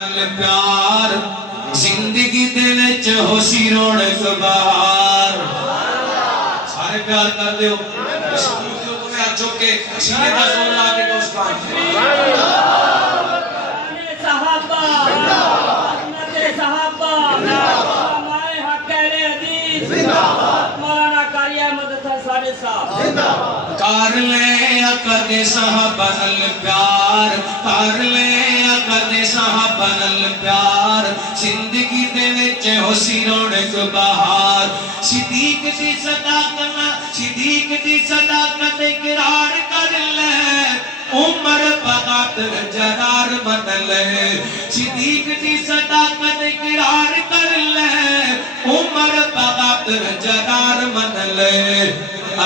प्यार जिंदगी दे विच होसी रौनक बहार सारे प्यार कर दियो तुम्हें हाथ चुक के सीने दा जोर ला के दोस्तान सहाबा नबी सहाबा माए हक अहले हदीस जिंदाबाद मौलाना कारी अहमद सारे साहब जिंदाबाद कर ले कदे सहाबा नल प्यार कर ले कदे सहाबा नल प्यार जिंदगी दे विच होसी रौनक बहार सिद्दीक दी सदाकत इकरार कर ले उमर बगातर जरार मन ले सिद्दीक दी सदाकत इकरार कर ले उमर बगातर जरार मन ले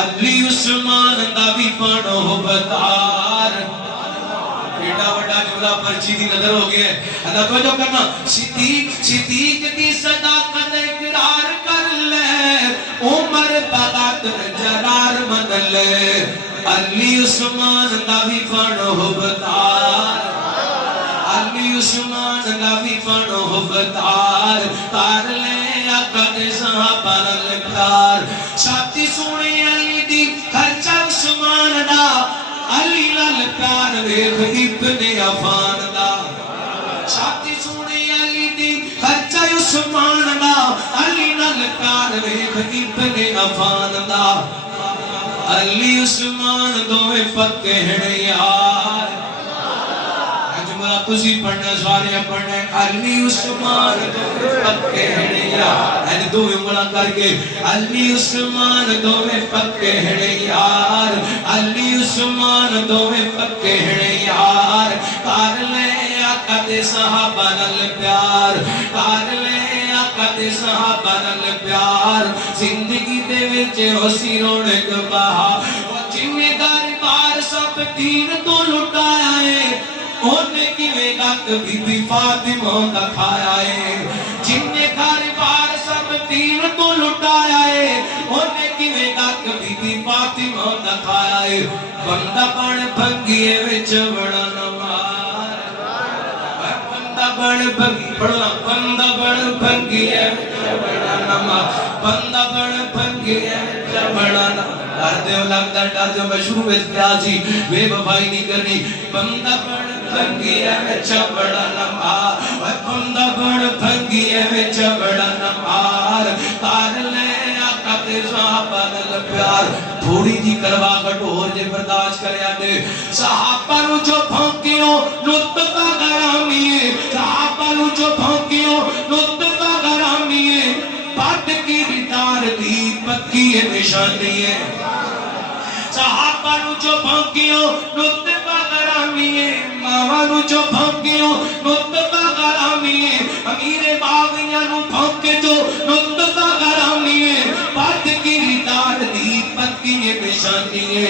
अली उस्मान दा भी पढ़ो बतार एडा बड़ा जुमला पर्ची दी नजर हो गया है तो जो करना सिद्दीक दी सदाकत इकरार कर ले उमर बगातर जरार मन ले अली उस्मान दा भी पढ़ो बतार अली उस्मान दा भी पढ़ो बतार कर ले कद सहाबा नल प्यार साथी सुने अली दी खर्चा उस्मान दा अली नाल प्यार वेख इब्ने अफान दा साथी सुने अली दी खर्चा उस्मान दा अली नाल प्यार वेख इब्ने अफान दा अली उस्मान दोवें पक्के हैं यार जुमला तुसी पढ़ना सारे पढ़ना अली उस्मान दोवें पक्के हैं यार ऐन दोवें उंगला करके अली उस्मान दोवें पक्के हैं यार अली उस्मान दोवें पक्के हैं यार कर ले कदे सहाबा नल प्यार कर ले कदे सहाबा नल प्यार जिंदगी दे विच होसी रौनक बहार जिम्मेदार बार सब दीन तो लुटाया है ओने किवें गक बीबी फातिमा दा खाया है जिन्ने घर बार सब दीन तो लुटाया है ओने किवें गक बीबी फातिमा दा खाया है बंदा बन भंगिए विच बड़ा नमार बंदा बन भंगी पढ़ना बंदा बन भंगिए विच बड़ा नमार बंदा बन भंगिए विच बड़ा नमार डर दे लगदा डर जो मैं शुरू में क्या जी बेवफाई नहीं करनी बंदा बन भंगिए विच बड़ा नमार ओए बंदा बन भंगिए विच बड़ा नमार कर ले कदे सहाबा नल प्यार थोड़ी जी करवा घटोर जे बर्दाश्त करया दे सहाबा नु जो भौंकियो लुत्फा गरामीए सहाबा नु जो भौंकियो लुत्फा गरामीए पट की तार दी पक्की निशानी है सहाबा नु जो भौंकियो लुत्फा गरामीए मावा नु जो भौंकियो लुत्फा गरामीए अमीरे बागियां नु भौंके जो लुत्फा गरामीए पट की तार दी पक्की निशानी है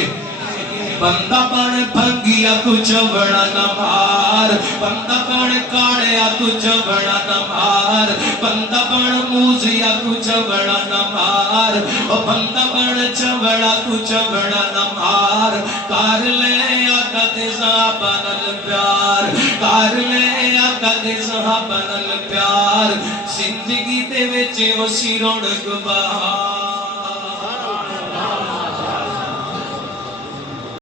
बंदा बन भंगिया तुझ बड़ा नमार बंदा बन काड़िया तुझ बड़ा नमार बंदा बन मूजिया तुझ बड़ा नमार ओ बंदा बन चवड़ा तुझ बड़ा नमार कर ले कदे सहाबा नल प्यार कर ले कदे सहाबा नल प्यार जिंदगी दे विच होसी रौनक बहार